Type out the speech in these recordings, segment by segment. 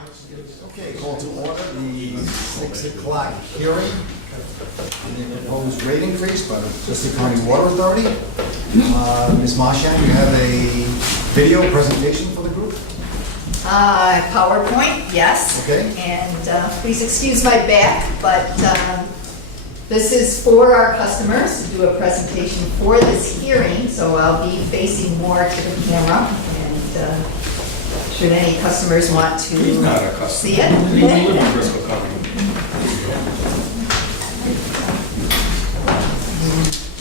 Okay, call to order the 6 o'clock hearing on the proposed rate increase by the Bristol County Water Authority. Ms. Marshan, you have a video presentation for the group? PowerPoint, yes. Okay. And please excuse my back, but this is for our customers to do a presentation for this hearing, so I'll be facing more to the camera. And should any customers want to He's not a customer. see it? He lives in Bristol County.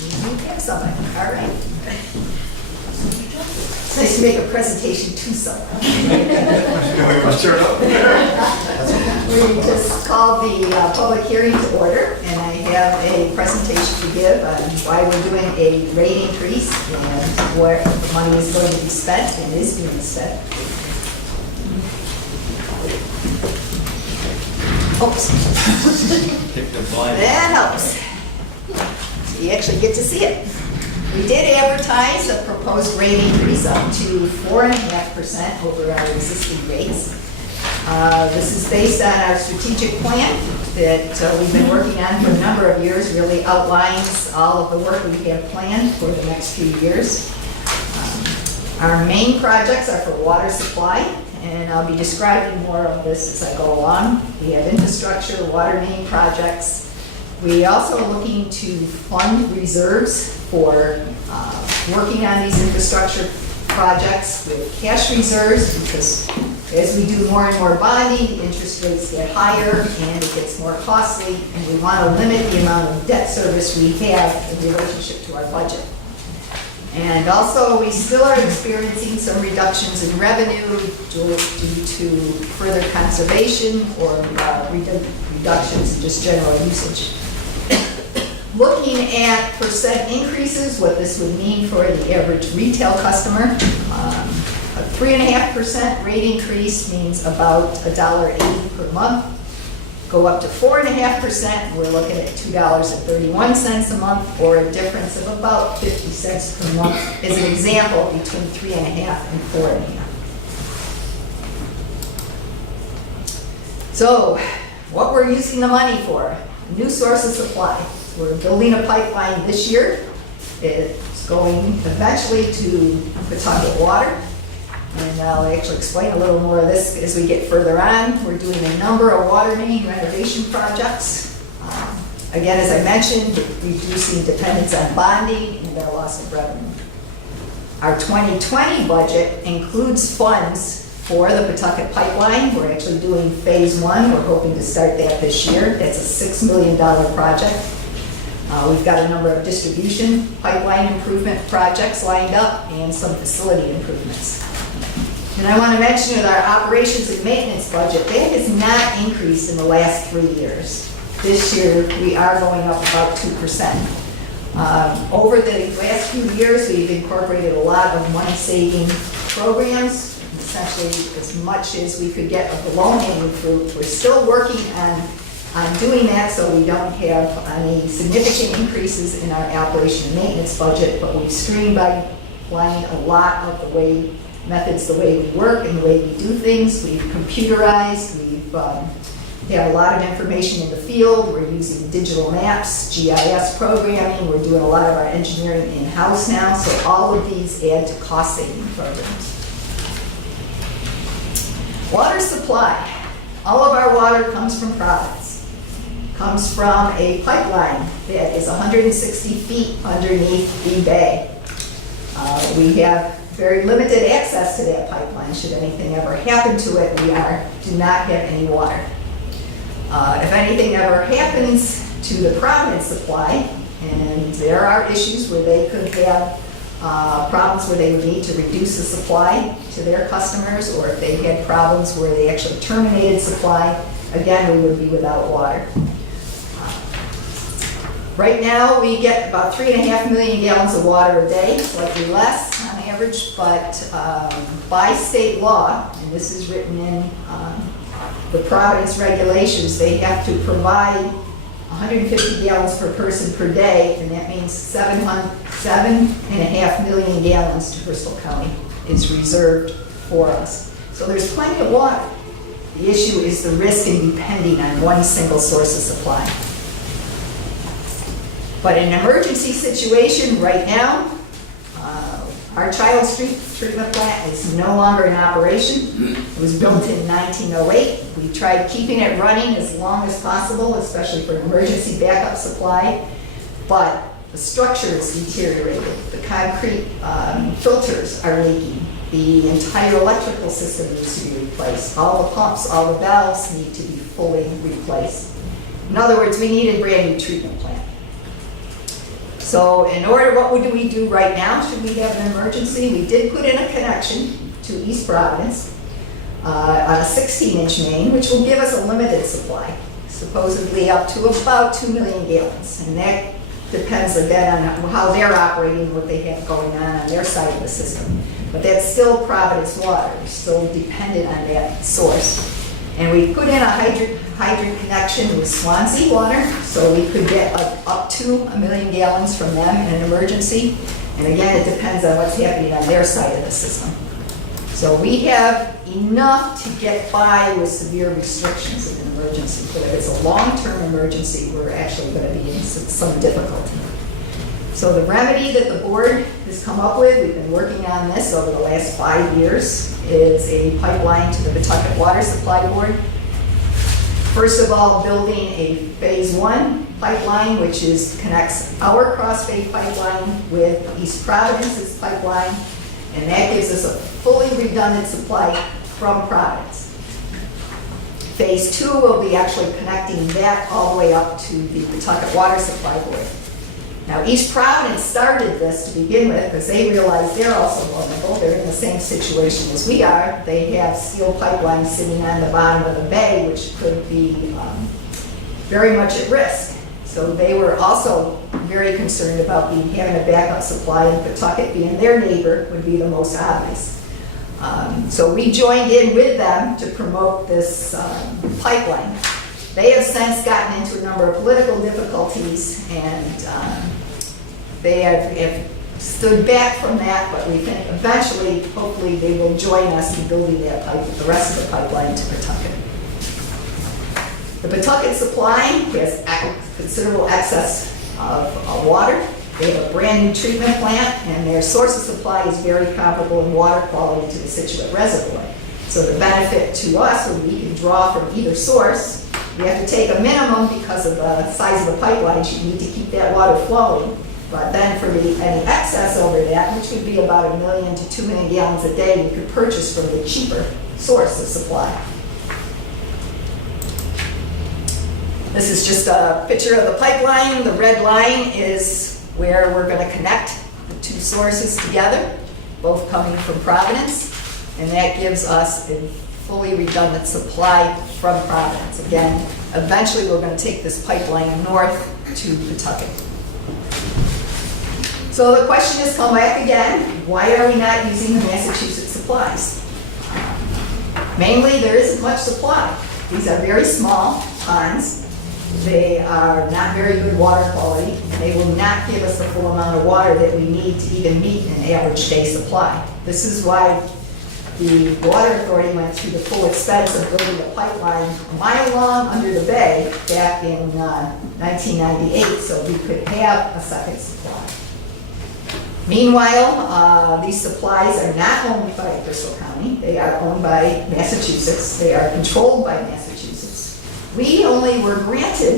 You have something, all right. It's nice to make a presentation to someone. Sure enough. We just called the public hearing to order, and I have a presentation to give on why we're doing a rate increase and where the money is going to be spent and is being spent. Oops. That helps. So you actually get to see it. We did advertise a proposed rate increase up to 4.5% over our existing rates. This is based on our strategic plan that we've been working on for a number of years, really outlines all of the work we have planned for the next few years. Our main projects are for water supply, and I'll be describing more of this as I go along. We have infrastructure, water main projects. We also are looking to fund reserves for working on these infrastructure projects with cash reserves, because as we do more and more bonding, the interest rates get higher and it gets more costly, and we want to limit the amount of debt service we have in relationship to our budget. And also, we still are experiencing some reductions in revenue due to further conservation or reductions in just general usage. Looking at percent increases, what this would mean for the average retail customer, a 3.5% rate increase means about $1.80 per month. Go up to 4.5%, we're looking at $2.31 a month, or a difference of about 50 cents per month, as an example, between 3.5 and 4.5. So, what we're using the money for, a new source of supply. We're building a pipeline this year. It's going eventually to Pawtucket Water. And I'll actually explain a little more of this as we get further on. We're doing a number of water main renovation projects. Again, as I mentioned, reducing dependence on bonding and our loss of revenue. Our 2020 budget includes funds for the Pawtucket pipeline. We're actually doing phase 1. We're hoping to start that this year. That's a $6 million project. We've got a number of distribution pipeline improvement projects lined up and some facility improvements. And I want to mention that our operations and maintenance budget, that has not increased in the last 3 years. This year, we are going up about 2%. Over the last few years, we've incorporated a lot of money-saving programs, essentially as much as we could get of the low-hanging fruit. We're still working on doing that, so we don't have any significant increases in our operation and maintenance budget, but we've streamlined a lot of the way methods, the way we work and the way we do things. We've computerized, we've have a lot of information in the field. We're using digital maps, GIS programming. We're doing a lot of our engineering in-house now, so all of these add to cost-saving programs. Water supply. All of our water comes from Providence. Comes from a pipeline that is 160 feet underneath the bay. We have very limited access to that pipeline. Should anything ever happen to it, we do not have any water. If anything ever happens to the Providence supply, and there are issues where they could have problems where they would need to reduce the supply to their customers, or if they had problems where they actually terminated supply, again, we would be without water. Right now, we get about 3.5 million gallons of water a day, slightly less on average, but by state law, and this is written in the Providence regulations, they have to provide 150 gallons per person per day, and that means 7.5 million gallons to Bristol County is reserved for us. So there's plenty of water. The issue is the risk in depending on one single source of supply. But in an emergency situation right now, our child street treatment plant is no longer in operation. It was built in 1908. We tried keeping it running as long as possible, especially for emergency backup supply, but the structure is deteriorated. The concrete filters are leaking. The entire electrical system needs to be replaced. All the pumps, all the valves need to be fully replaced. In other words, we need a brand new treatment plant. So in order, what do we do right now? Should we have an emergency? We did put in a connection to East Providence on a 16-inch main, which will give us a limited supply, supposedly up to about 2 million gallons. And that depends again on how they're operating, what they have going on their side of the system. But that's still Providence water. We're still dependent on that source. And we put in a hydrant connection with Swansea Water, so we could get up to 1 million gallons from them in an emergency. And again, it depends on what's happening on their side of the system. So we have enough to get by with severe restrictions in an emergency. But if it's a long-term emergency, we're actually going to be in some difficulty. So the remedy that the board has come up with, we've been working on this over the last 5 years, is a pipeline to the Pawtucket Water Supply Board. First of all, building a phase 1 pipeline, which connects our cross-bay pipeline with East Providence's pipeline, and that gives us a fully redundant supply from Providence. Phase 2 will be actually connecting that all the way up to the Pawtucket Water Supply Board. Now, East Providence started this to begin with because they realized they're also vulnerable. They're in the same situation as we are. They have steel pipelines sitting on the bottom of the bay, which could be very much at risk. So they were also very concerned about having a backup supply, and Pawtucket being their neighbor would be the most obvious. So we joined in with them to promote this pipeline. They have since gotten into a number of political difficulties, and they have stood back from that, but we think eventually, hopefully, they will join us in building that the rest of the pipeline to Pawtucket. The Pawtucket supply has considerable excess of water. They have a brand new treatment plant, and their source of supply is very comparable in water quality to the Situate Reservoir. So the benefit to us when we can draw from either source, we have to take a minimum because of the size of the pipelines. You need to keep that water flowing. But then for any excess over that, which would be about 1 million to 2 million gallons a day, we could purchase from the cheaper source of supply. This is just a picture of the pipeline. The red line is where we're going to connect the two sources together, both coming from Providence, and that gives us a fully redundant supply from Providence. Again, eventually we're going to take this pipeline north to Pawtucket. So the question has come back again, why are we not using the Massachusetts supplies? Mainly, there isn't much supply. These are very small ponds. They are not very good water quality, and they will not give us the full amount of water that we need to even meet an average day supply. This is why the Water Authority went through the full expense of building a pipeline a mile long under the bay back in 1998, so we could have a second supply. Meanwhile, these supplies are not owned by Bristol County. They are owned by Massachusetts. They are controlled by Massachusetts. We only were granted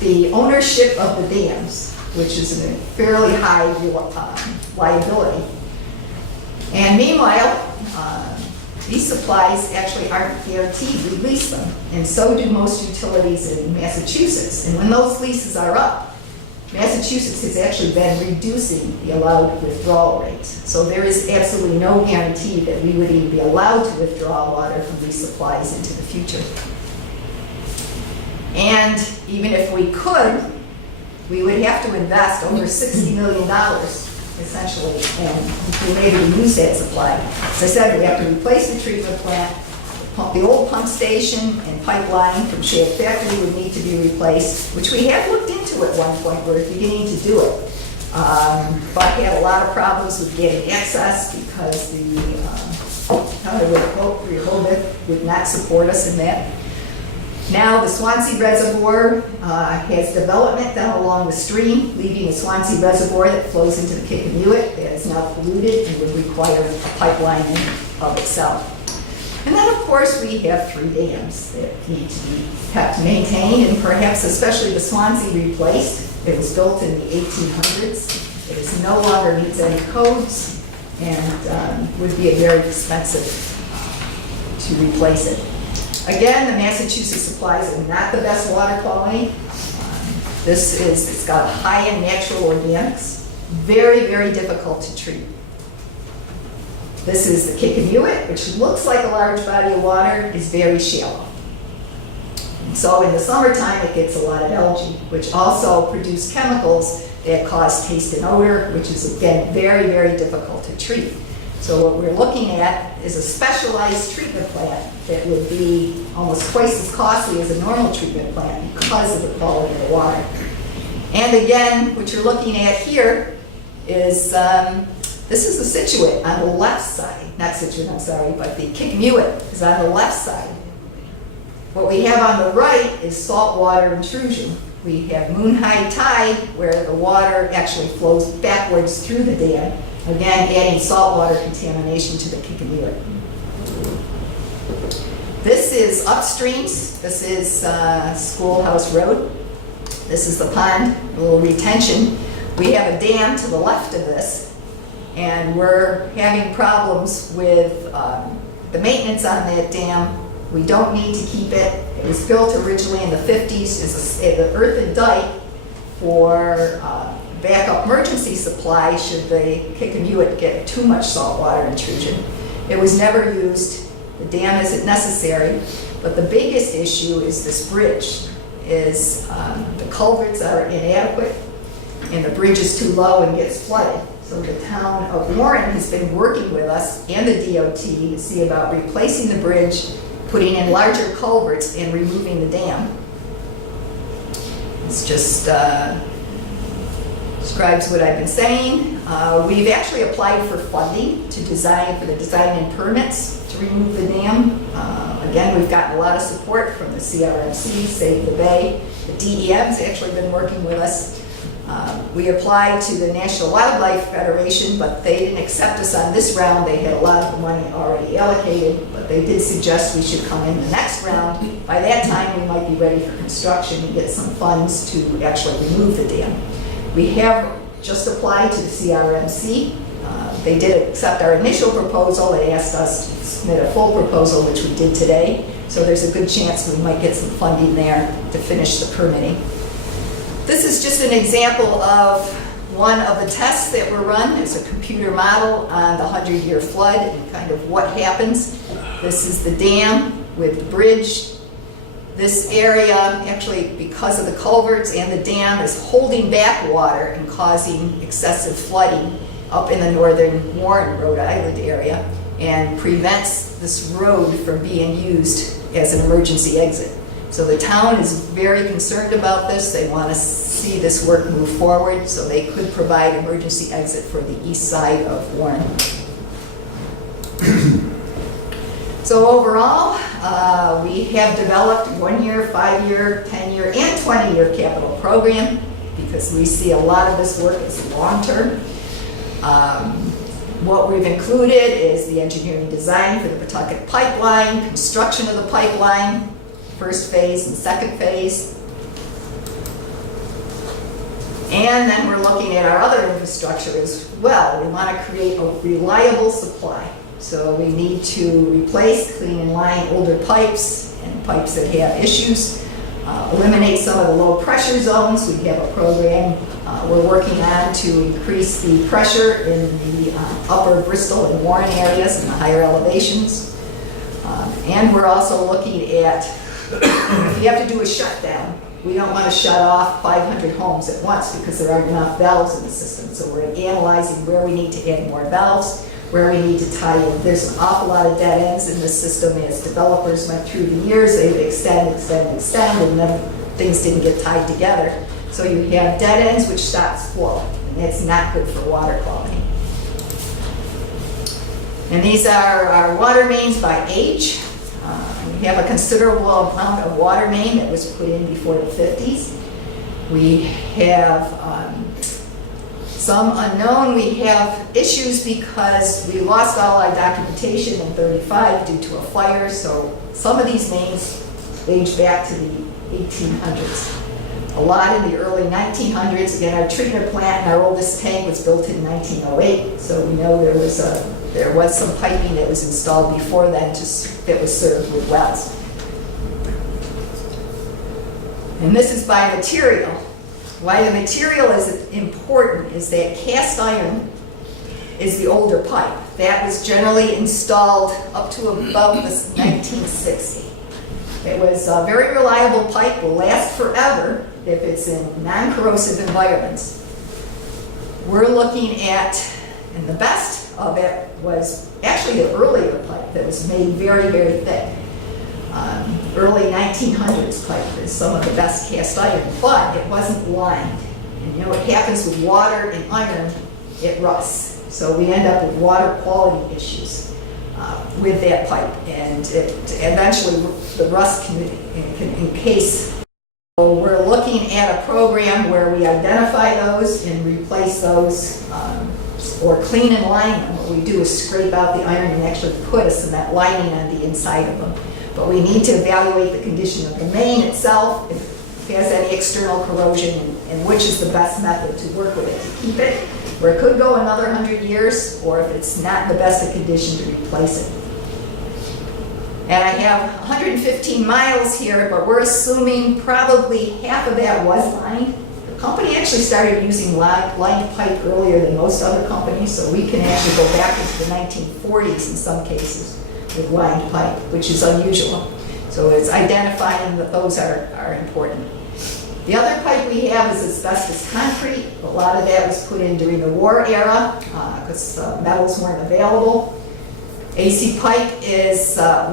the ownership of the dams, which is a fairly high liability. And meanwhile, these supplies actually aren't guaranteed. We lease them, and so do most utilities in Massachusetts. And when those leases are up, Massachusetts has actually been reducing the allowed withdrawal rates. So there is absolutely no guarantee that we would even be allowed to withdraw water from these supplies into the future. And even if we could, we would have to invest over $60 million, essentially, and to be able to use that supply. As I said, we have to replace the treatment plant. The old pump station and pipeline from Shale Factory would need to be replaced, which we have looked into at one point. We're beginning to do it. But had a lot of problems with getting access because the County Rehoboth would not support us in that. Now the Swansea Reservoir has development down along the stream, leaving the Swansea Reservoir that flows into the Kickamuit that is now polluted and would require a pipeline in of itself. And then, of course, we have 3 dams that need to be kept maintained, and perhaps especially the Swansea replaced. It was built in the 1800s. It is no longer meets any codes and would be very expensive to replace it. Again, the Massachusetts supplies are not the best water quality. It's got a high-end natural organics, very, very difficult to treat. This is the Kickamuit, which looks like a large body of water, is very shallow. So in the summertime, it gets a lot of algae, which also produce chemicals that cause taste and odor, which is, again, very, very difficult to treat. So what we're looking at is a specialized treatment plant that would be almost twice as costly as a normal treatment plant because of the quality of the water. And again, what you're looking at here is, this is the Situate on the left side, not Situate, I'm sorry, but the Kickamuit is on the left side. What we have on the right is saltwater intrusion. We have moon high tide where the water actually flows backwards through the dam, again adding saltwater contamination to the Kickamuit. This is upstreams. This is Schoolhouse Road. This is the pond, a little retention. We have a dam to the left of this, and we're having problems with the maintenance on that dam. We don't need to keep it. It was built originally in the 50s as an earthen dike for backup emergency supply should the Kickamuit get too much saltwater intrusion. It was never used. The dam isn't necessary, but the biggest issue is this bridge. The culverts are inadequate and the bridge is too low and gets flooded. So the town of Warren has been working with us and the DOT to see about replacing the bridge, putting in larger culverts, and removing the dam. It's just describes what I've been saying. We've actually applied for funding to for the design and permits to remove the dam. Again, we've gotten a lot of support from the CRMC, Save the Bay. The DEM's actually been working with us. We applied to the National Wildlife Federation, but they didn't accept us on this round. They had a lot of the money already allocated, but they did suggest we should come in the next round. By that time, we might be ready for construction and get some funds to actually remove the dam. We have just applied to the CRMC. They did accept our initial proposal. They asked us to submit a full proposal, which we did today. So there's a good chance we might get some funding there to finish the permitting. This is just an example of one of the tests that were run. It's a computer model on the 100-year flood and kind of what happens. This is the dam with the bridge. This area, actually because of the culverts and the dam, is holding back water and causing excessive flooding up in the northern Warren, Rhode Island area, and prevents this road from being used as an emergency exit. So the town is very concerned about this. They want to see this work move forward so they could provide emergency exit for the east side of Warren. So overall, we have developed 1-year, 5-year, 10-year, and 20-year capital program because we see a lot of this work as long-term. What we've included is the engineering design for the Pawtucket pipeline, construction of the pipeline, first phase and second phase. And then we're looking at our other infrastructure as well. We want to create a reliable supply. So we need to replace, clean and line older pipes and pipes that have issues, eliminate some of the low pressure zones. We have a program we're working on to increase the pressure in the upper Bristol and Warren areas and the higher elevations. And we're also looking at, if you have to do a shutdown, we don't want to shut off 500 homes at once because there aren't enough valves in the system. So we're analyzing where we need to add more valves, where we need to tie in. There's an awful lot of dead ends in this system as developers went through the years. They would extend, and then things didn't get tied together. So you have dead ends, which stops flow, and that's not good for water quality. And these are our water mains by age. We have a considerable amount of water main that was put in before the 50s. We have some unknown. We have issues because we lost all our documentation in 35 due to a fire, so some of these mains age back to the 1800s. A lot in the early 1900s. Again, our treatment plant and our oldest tank was built in 1908, so we know there was some piping that was installed before then that was served with wells. And this is by material. Why the material is important is that cast iron is the older pipe. That was generally installed up to about 1960. It was a very reliable pipe, will last forever if it's in non-corrosive environments. We're looking at, and the best of it was actually the earlier pipe that was made very, very thick. Early 1900s pipe is some of the best cast iron, but it wasn't lined. And you know what happens with water and iron? It rusts. So we end up with water quality issues with that pipe, and eventually the rust can encase. So we're looking at a program where we identify those and replace those, or clean and line them. What we do is scrape out the iron and actually put a cement lining on the inside of them. But we need to evaluate the condition of the main itself, if it has any external corrosion, and which is the best method to work with it, to keep it where it could go another 100 years, or if it's not in the best of condition, to replace it. And I have 115 miles here, but we're assuming probably half of that was lined. The company actually started using lined pipe earlier than most other companies, so we can actually go back into the 1940s in some cases with lined pipe, which is unusual. So it's identifying that those are important. The other pipe we have is asbestos concrete. A lot of that was put in during the war era because metals weren't available. AC pipe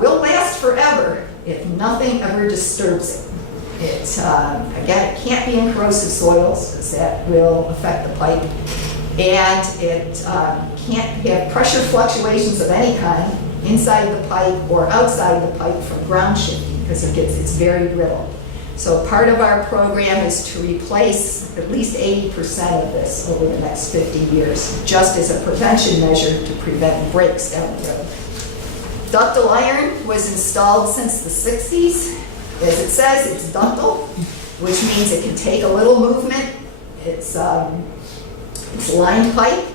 will last forever if nothing ever disturbs it. Again, it can't be in corrosive soils because that will affect the pipe. And it can't have pressure fluctuations of any kind inside the pipe or outside the pipe from ground shifting because it's very brittle. So part of our program is to replace at least 80% of this over the next 50 years, just as a prevention measure to prevent breaks down the road. Ductile iron was installed since the 60s. As it says, it's ductile, which means it can take a little movement. It's lined pipe.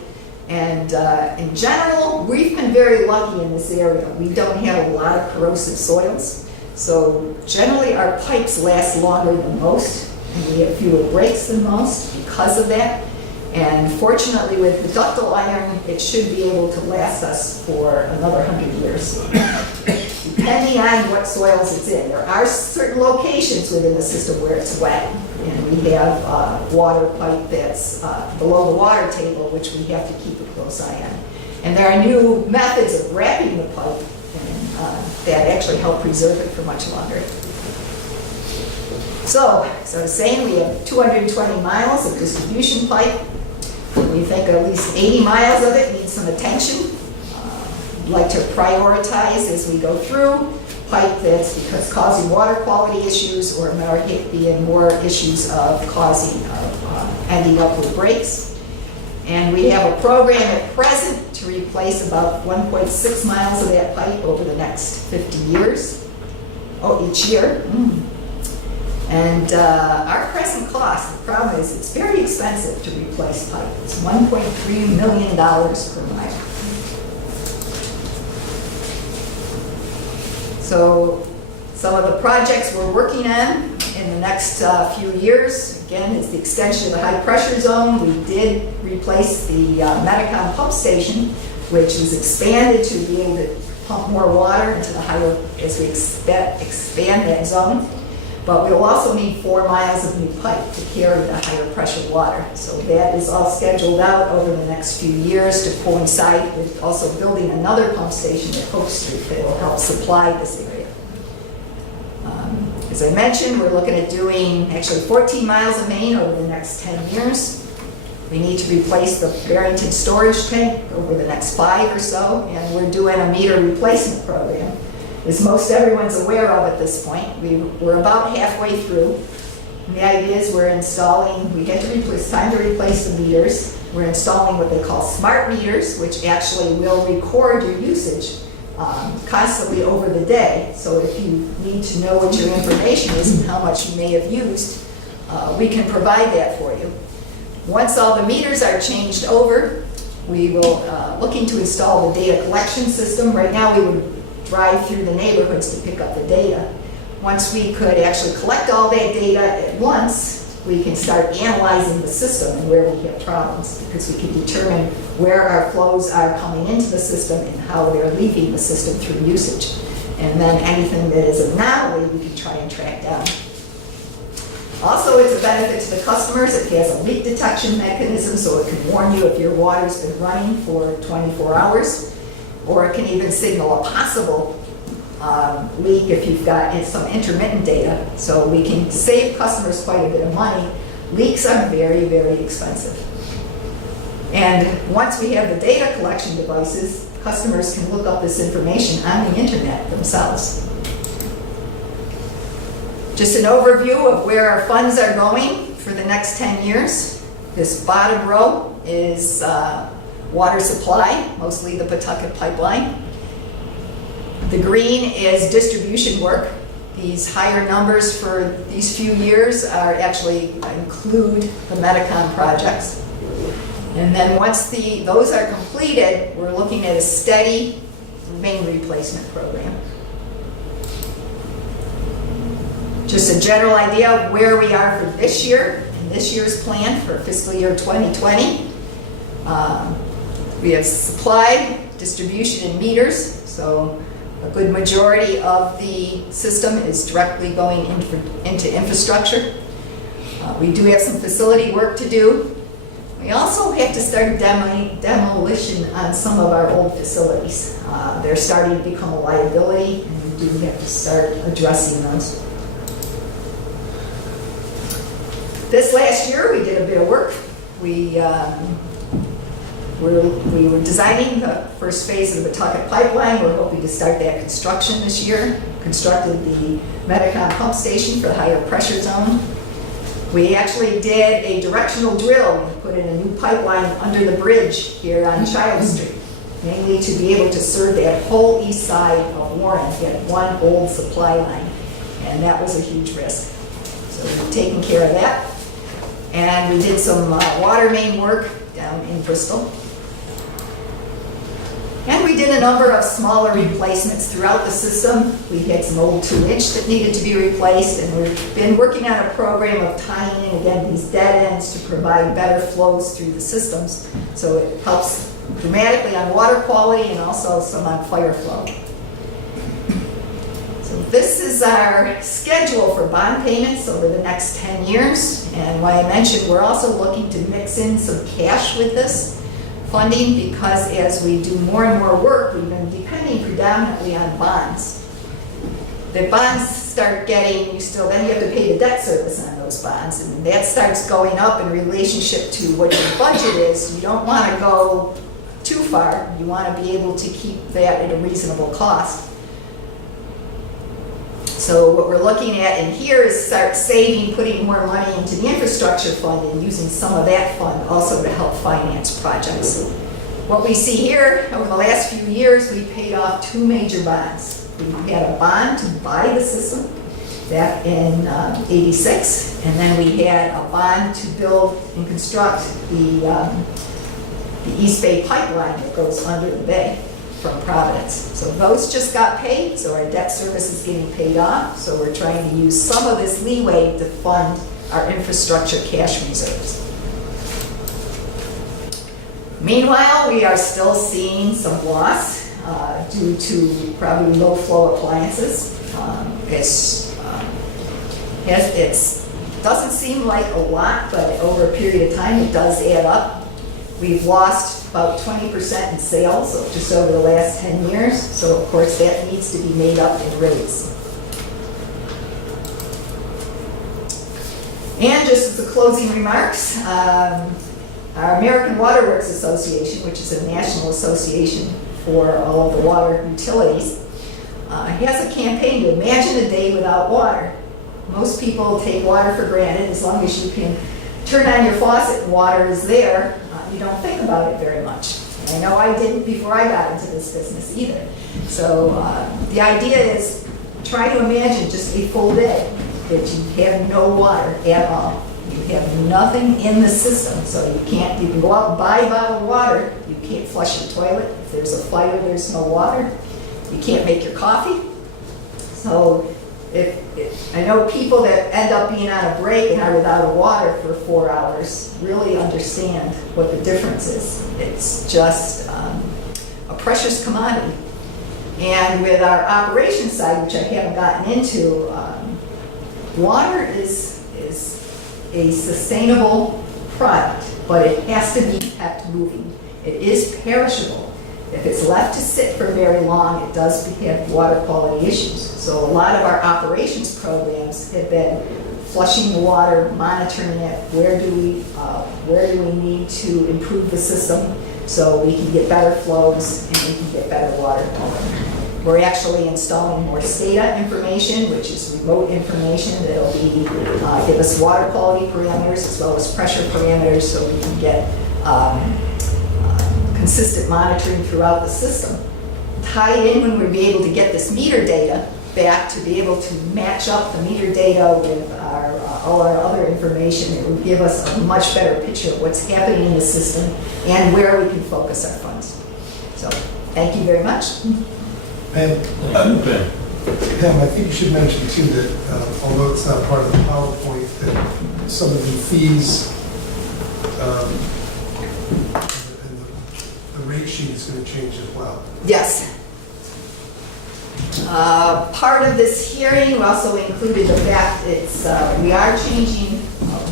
And in general, we've been very lucky in this area. We don't have a lot of corrosive soils. So generally our pipes last longer than most, and we have fewer breaks than most because of that. And fortunately with the ductile iron, it should be able to last us for another 100 years, depending on what soils it's in. There are certain locations within the system where it's wet, and we have water pipe that's below the water table, which we have to keep a close eye on. And there are new methods of wrapping the pipe that actually help preserve it for much longer. So I was saying we have 220 miles of distribution pipe. We think at least 80 miles of it needs some attention. We'd like to prioritize as we go through pipe that's because causing water quality issues or being more issues of ending up with breaks. And we have a program at present to replace about 1.6 miles of that pipe over the next 50 years, each year. And our present cost, the problem is it's very expensive to replace pipe. It's $1.3 million per mile. So some of the projects we're working on in the next few years, again, is the extension of the high pressure zone. We did replace the Medicom pump station, which was expanded to be able to pump more water into the higher, as we expand that zone. But we'll also need 4 miles of new pipe to carry the higher pressure water. So that is all scheduled out over the next few years to coincide with also building another pump station at Hope Street that will help supply this area. As I mentioned, we're looking at doing actually 14 miles of main over the next 10 years. We need to replace the Barrington storage tank over the next 5 or so, and we're doing a meter replacement program. as most everyone's aware of at this point. We're about halfway through. And the idea is we had to replace, time to replace the meters. We're installing what they call smart meters, which actually will record your usage constantly over the day. So if you need to know what your information is and how much you may have used, we can provide that for you. Once all the meters are changed over, we will looking to install the data collection system. Right now we would drive through the neighborhoods to pick up the data. Once we could actually collect all that data at once, we can start analyzing the system and where we have problems, because we can determine where our flows are coming into the system and how they're leaving the system through usage. And then anything that is an anomaly, we can try and track down. Also, it's a benefit to the customers. It has a leak detection mechanism, so it can warn you if your water's been running for 24 hours, or it can even signal a possible leak if you've got some intermittent data. So we can save customers quite a bit of money. Leaks are very, very expensive. And once we have the data collection devices, customers can look up this information on the internet themselves. Just an overview of where our funds are going for the next 10 years. This bottom row is water supply, mostly the Pawtucket pipeline. The green is distribution work. These higher numbers for these few years are actually include the Metacom projects. And then once those are completed, we're looking at a steady main replacement program. Just a general idea of where we are for this year and this year's plan for fiscal year 2020. We have supply, distribution, and meters. So a good majority of the system is directly going into infrastructure. We do have some facility work to do. We also have to start demolition on some of our old facilities. They're starting to become a liability, and we do have to start addressing those. This last year, we did a bit of work. We were designing the first phase of the Pawtucket pipeline. We're hoping to start that construction this year. Constructed the Metacom pump station for the higher pressure zone. We actually did a directional drill. We put in a new pipeline under the bridge here on Child Street, mainly to be able to serve that whole east side of Warren. We had one old supply line, and that was a huge risk. So we've taken care of that. And we did some water main work down in Bristol. And we did a number of smaller replacements throughout the system. We had some old 2-inch that needed to be replaced, and we've been working on a program of tying in, again, these dead ends to provide better flows through the systems. So it helps dramatically on water quality and also some on fire flow. So this is our schedule for bond payments over the next 10 years. And why I mentioned we're also looking to mix in some cash with this funding, because as we do more and more work, we've been depending predominantly on bonds. The bonds start getting, then you have to pay the debt service on those bonds, and that starts going up in relationship to what your budget is. You don't want to go too far. You want to be able to keep that at a reasonable cost. So what we're looking at in here is start saving, putting more money into the infrastructure fund and using some of that fund also to help finance projects. What we see here, over the last few years, we paid off 2 major bonds. We had a bond to buy the system back in '86, and then we had a bond to build and construct the East Bay pipeline that goes under the bay from Providence. So those just got paid, so our debt service is getting paid off. So we're trying to use some of this leeway to fund our infrastructure cash reserves. Meanwhile, we are still seeing some loss due to probably low flow appliances. It doesn't seem like a lot, but over a period of time, it does add up. We've lost about 20% in sales just over the last 10 years. So of course that needs to be made up in rates. And just as the closing remarks, our American Water Works Association, which is a national association for all of the water utilities, has a campaign to imagine a day without water. Most people take water for granted. As long as you can turn on your faucet and water is there, you don't think about it very much. And I know I didn't before I got into this business either. So the idea is try to imagine just a full day that you have no water at all. You have nothing in the system, so you can go out and buy a bottle of water, you can't flush your toilet. If there's a fire, there's no water. You can't make your coffee. So I know people that end up being on a break and are without water for 4 hours really understand what the difference is. It's just a precious commodity. And with our operations side, which I haven't gotten into, water is a sustainable product, but it has to be kept moving. It is perishable. If it's left to sit for very long, it does have water quality issues. So a lot of our operations programs have been flushing the water, monitoring it, where do we need to improve the system so we can get better flows and we can get better water quality. We're actually installing more SCADA information, which is remote information that'll give us water quality parameters as well as pressure parameters so we can get consistent monitoring throughout the system. Tie in when we'll be able to get this meter data back to be able to match up the meter data with all our other information. It will give us a much better picture of what's happening in the system and where we can focus our funds. So, thank you very much. Pam, I think you should mention too that although it's not part of the PowerPoint, that some of the fees and the rate sheet is going to change as well. Yes. Part of this hearing also included the fact that we are changing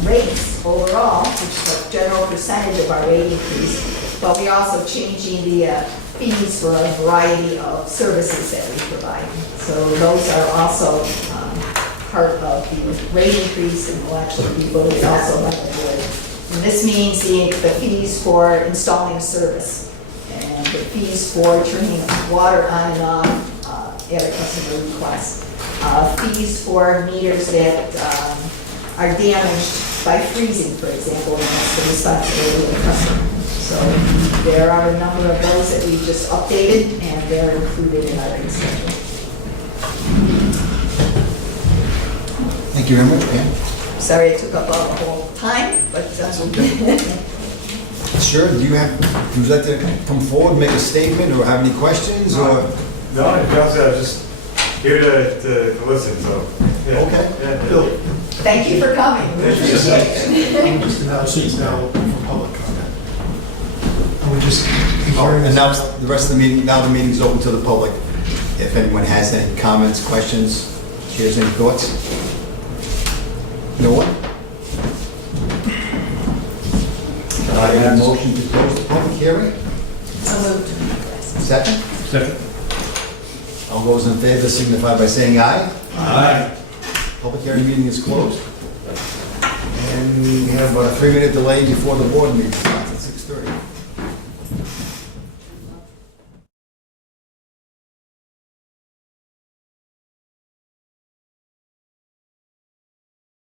rates overall, which is a general percentage of our rate increase, but we're also changing the fees for a variety of services that we provide. So those are also part of the rate increase and will actually be voted also by the board. And this means the fees for installing a service and the fees for turning water on and off at a customer request. Fees for meters that are damaged by freezing, for example, and that's the responsibility of the customer. So there are a number of those that we just updated, and they're included in our rate schedule. Thank you very much, Pam. Sorry it took up the whole time, but Sure, would you like to come forward, make a statement, or have any questions, or? No, to be honest, I was just here to listen, so. Yeah. Okay. Yeah, Bill, thank you for coming. We Thank you. appreciate it. I'm just announcing it's now open for public comment. I would just. And now the rest of the meeting, now the meeting's open to the public. If anyone has any comments, questions, shares any thoughts? No one? Can I have a motion to close the public hearing? So moved. Second? Second. All those in favor signify by saying aye. Aye. Public hearing meeting is closed. And we have about a 3-minute delay before the board meeting.